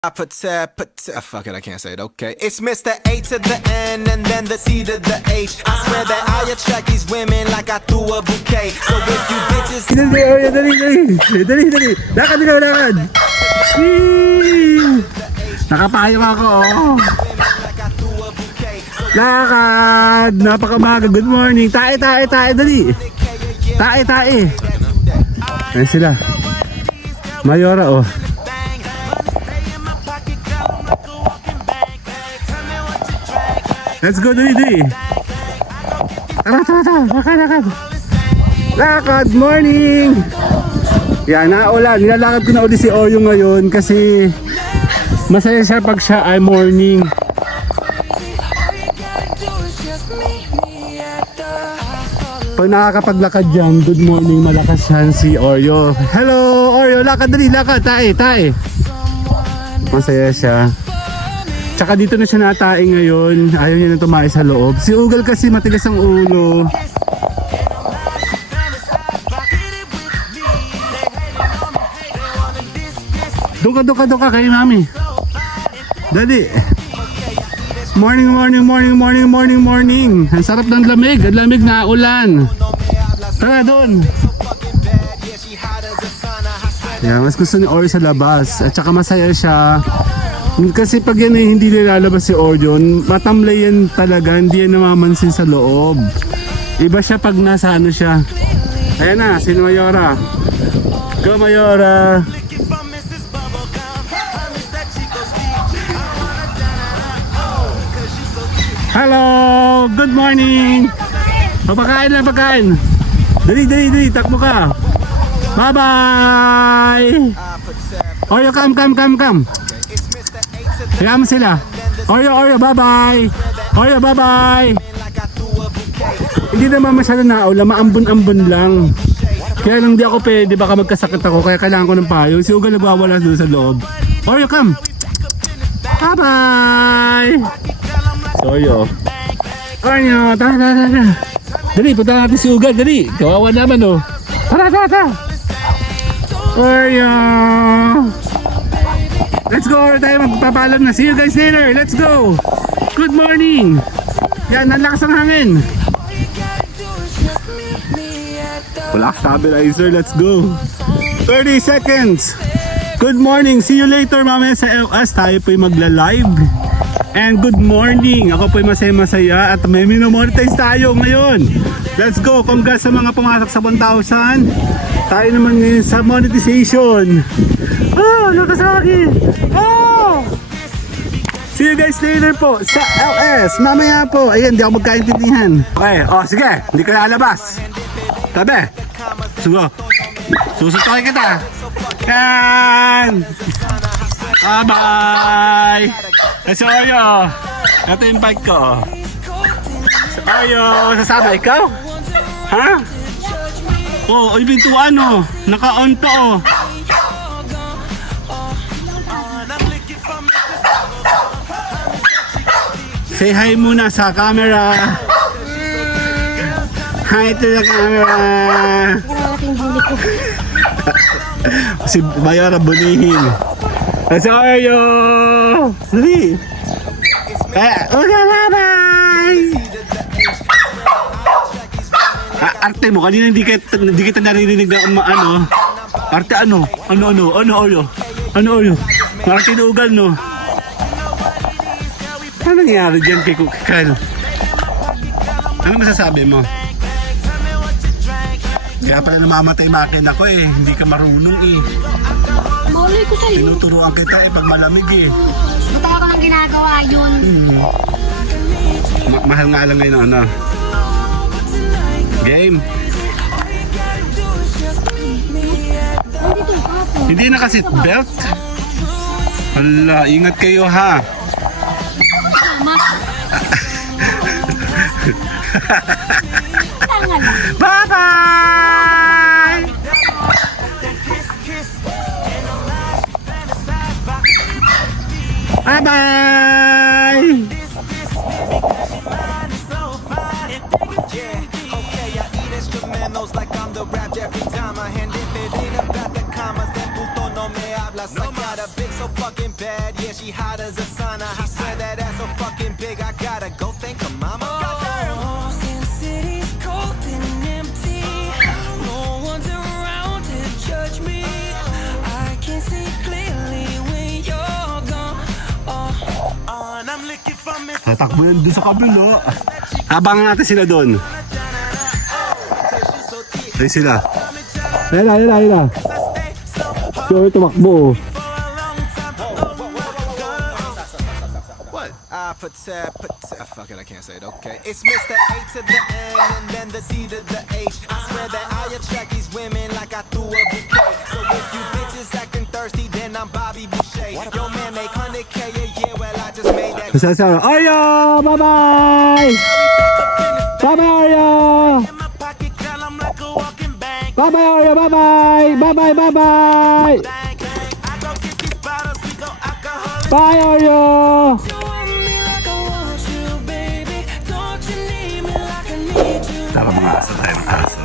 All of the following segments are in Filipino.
Fuck it, I can't say it. Okay, it's Mr. A to the N and then the C to the H. I swear that I attract these women like I threw a bouquet. So if you bitches Dali. Lakad. Nakapayong ako, oh. Lakad. Napakamaga. Good morning. Tae. Dali. Tae. Ayan sila. Mayora, oh. Let's go, dali. Tara. Lakad, morning. Yan, naulan. Nilalakad ko na ulit si Oyo ngayon kasi masaya siya pag siya ay morning. Pag nakakapaglakad dyan, good morning, malakas yan si Oreo. Hello, Oreo, lakad. Tae. Masaya siya. Tsaka dito na siya natae ngayon. Ayaw niya na tumae sa loob. Si Ugal kasi matigas ang ulo. Doon ka kay mami. Daddy. Morning. Ang sarap ng lamig. Ang lamig na ulan. Tara doon. Yeah, mas gusto ni Oreo sa labas. At saka masaya siya. Kasi pag yan ay hindi nilalabas si Orion, matamlay yan talaga, hindi yan namamansin sa loob. Iba siya pag nasa ano siya. Ayan na, si Mayora. Go Mayora! Hello! Good morning! Pagkain. Dali, takbo ka. Bye-bye! Oreo, come. Kaya mo sila. Oreo, bye-bye. Hindi naman masyado naulan, maambon-ambon lang. Kaya lang di ako pwede, baka magkasakit ako, kaya kailangan ko ng payo. Si Ugal nagwawala doon sa loob. Oreo, come. Bye-bye. So, Oreo, tara. Dali, punta natin si Ugal, dali. Kawawa naman, oh. Tara. Oreo. Let's go, tayo magpapalam na. See you guys later. Let's go. Good morning. Yan, nalakas ang hangin. Wala stabilizer. Let's go. 30 seconds. Good morning. See you later mamaya sa LS. Tayo po'y magla-live. And good morning. Ako po'y masaya at may minomonetize tayo ngayon. Let's go. Congrats sa mga pumasok sa 1,000. Tayo naman ngayon sa monetization. Oh, nakasaki. Oh! See you guys later po sa LS. Mamaya po. Ayan, di ako magkaintindihan. Okay, oh sige. Hindi ka lalabas. Tabi. Sugo. Susuntokin kita. Yan. Bye-bye. Kasi Oreo. Ito yung bike ko. Oreo, sasama ikaw? Ha? Oh, yung pintuan oh. Naka-on to oh. Say hi muna sa camera. Hi to the camera. Si Mayora bunihin. Kasi Oreo. Dali. Bye-bye. Arte mo, kanina hindi kita naririnig na ano. Arte ano? Ano Oreo? Ano Oreo? Arte na Ugal no? Ano nangyari dyan kay Kyle? Ano masasabi mo? Kaya pala namamatay makina ko eh. Hindi ka marunong eh. Malay ko sa'yo. Tinuturuan kita eh pag malamig eh. Matagal ko lang ginagawa yun. Mahal nga lang ngayon ano. Game. Hindi naka seatbelt. Hala, ingat kayo ha. Bye-bye! Bye-bye! hablas. I got a bitch so fucking bad. Yeah, she hot as a sauna. I swear that ass so fucking big. I gotta go thank her mama. Goddamn. Sin City's cold and empty. No one's around to judge me. I can see clearly when you're gone. And I'm looking for Miss. Tatakbo yan doon sa kabilo. Abangan natin sila doon. Ayun sila. Ayun na. So, tumakbo. What? Fuck it, I can't say it. Okay, it's Mr. A to the N and then the C to the H. I swear that I attract these women like I threw a bouquet. So if you bitches acting thirsty, then I'm Bobby Boucher. Yo man make 100K a year, well I just made that. Masasara. Arya! Bye-bye! Bye-bye, Arya! In my pocket, girl, I'm like a walking bank. Bye-bye, Arya! Bye-bye! Bye-bye, bye-bye! Bang, bang. I go get these bottles, we go alcoholic. Bye, Arya! You want me like I want you, baby. Don't you need me like I need you? Tara mga asa tayo ng aso.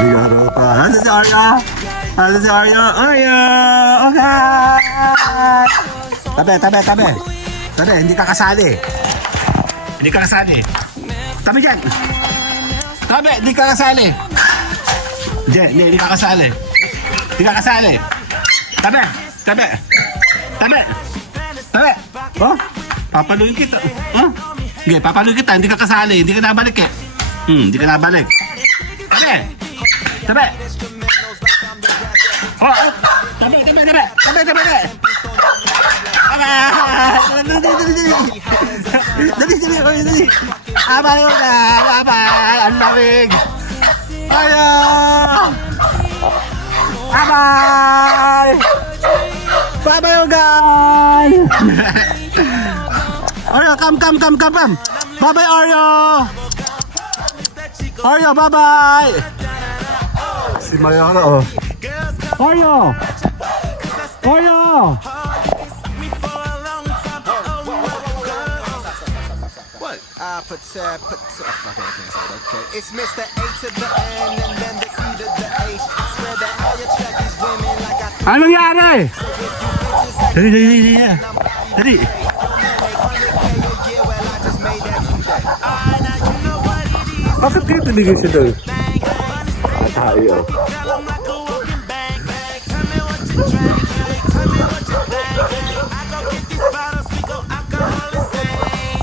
Bigaro pa. Nasa si Arya? Nasa si Arya? Arya! Okay! Tabi, hindi ka kasali. Tabi dyan! Tabi, hindi ka kasali. Hindi ka kasali. Tabi! Oh? Papaluin kita. Oh? Sige, papaluin kita. Hindi ka kasali. Hindi ka nabalik eh. Hindi ka nabalik. Tabi! Oh! Tabi! Dali! Abay mo na! Ang lamig! Ayaw! Abay! Babayogan! Arya, come! Bye-bye, Arya! Arya, bye-bye! Si Mayara, oh. Arya! What? Fuck it, I can't say it. Okay, it's Mr. A to the N and then the C to the H. I swear that I attract these women like I Anong nangyari? Dali. Bakit kayo tuligin siya doon? Tayo.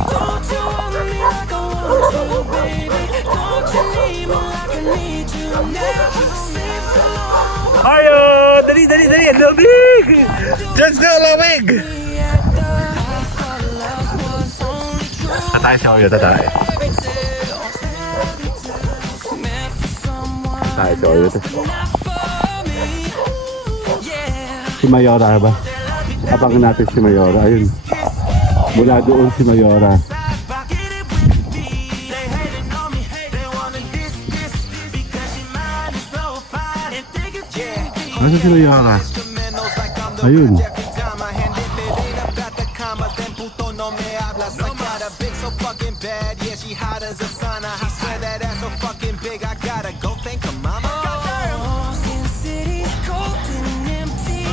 Don't you want me like I want you, baby? Don't you need me like I need you now? Been so long. Ayo! Dali! Ang lamig! Let's go, lamig! Tatay si Oreo, tatay. Tatay si Oreo. Si Mayora ba? Abangan natin si Mayora. Ayun. Mula doon si Mayora. Nasa si Mayora? Ayun. Sin City's cold and empty.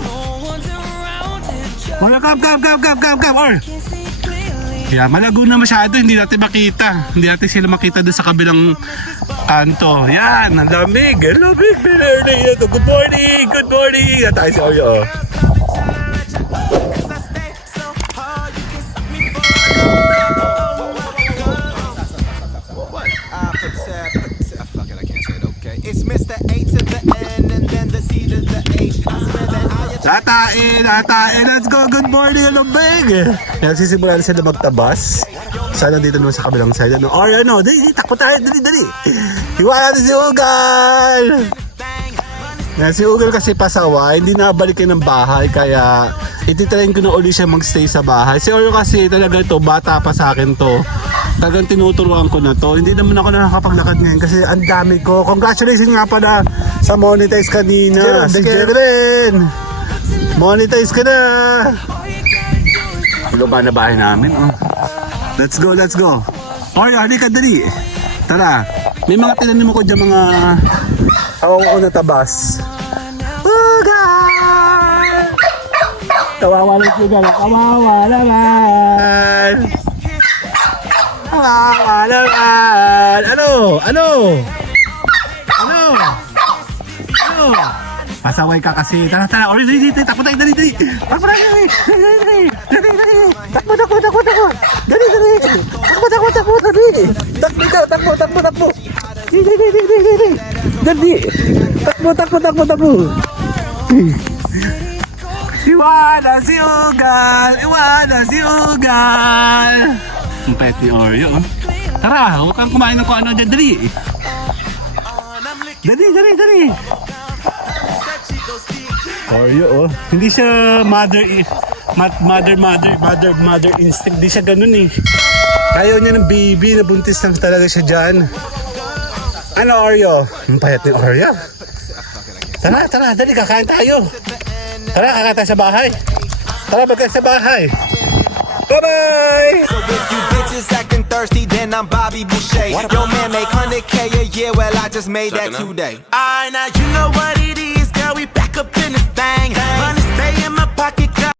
No one's around to judge. Oreo, come! Or! Can see clearly. Kaya malago na masyado, hindi natin makita. Hindi natin sila makita doon sa kabilang kanto. Yan, ang lamig. Ang lamig. Good morning. At tayo si Oreo. Fuck it, I can't say it. Okay, it's Mr. A to the N and then the C to the H. I swear that I Tatain. Let's go. Good morning. Ang lamig. Yan, sisimula na sila magtabas. Sana dito naman sa kabilang side. Oreo, dali, takbo tayo. Dali. Iwala na si Ugal. Yan, si Ugal kasi pasawa, hindi nabalikin ng bahay, kaya ititrain ko na uli siya magstay sa bahay. Si Oreo kasi talaga ito, bata pa sa akin to. Talagang tinuturuan ko na to. Hindi naman ako nakakapaglakad ngayon kasi ang dami ko. Congratulations nga pala sa monetize kanina. Si Jeren! Monetize ka na! Luma na bahay namin. Oh. Let's go. Oreo, halika dali. Tara. May mga tinanim ko dyan, mga hawaw ko na tabas. Ugal! Kawawa lang sugar. Kawawa naman. Kawawa naman. Ano? Ano? Ano? Ano? Pasaway ka kasi. Tara, tara. Ori, dali, dali. Takbo tayo, dali, dali. Takbo tayo, dali. Dali, dali. Dali, dali. Takbo, takbo, takbo, takbo. Dali, dali. Takbo, takbo, takbo, dali. Takbo, takbo, takbo, takbo. Dali, dali, dali, dali. Dali. Takbo, takbo, takbo, takbo. Iwanan si Ugal! Iwanan si Ugal! Ang pet ni Oreo. Oh. Tara, huwag kang kumain ng kung ano dyan. Dali. Dali, dali, dali. Oreo, oh. Hindi siya mother instinct. Hindi siya ganun eh. Ayaw niya ng baby. Nabuntis lang talaga siya dyan. Ano, Oreo? Ang payat ni Oreo. Tara, tara. Dali, kakain tayo. Tara, kakain tayo sa bahay. Tara, magkain sa bahay. Bye-bye! So if you bitches acting thirsty, then I'm Bobby Boucher. Your man make 100K a year, well I just made that today. Alright, now you know what it is, girl, we back up in this thing.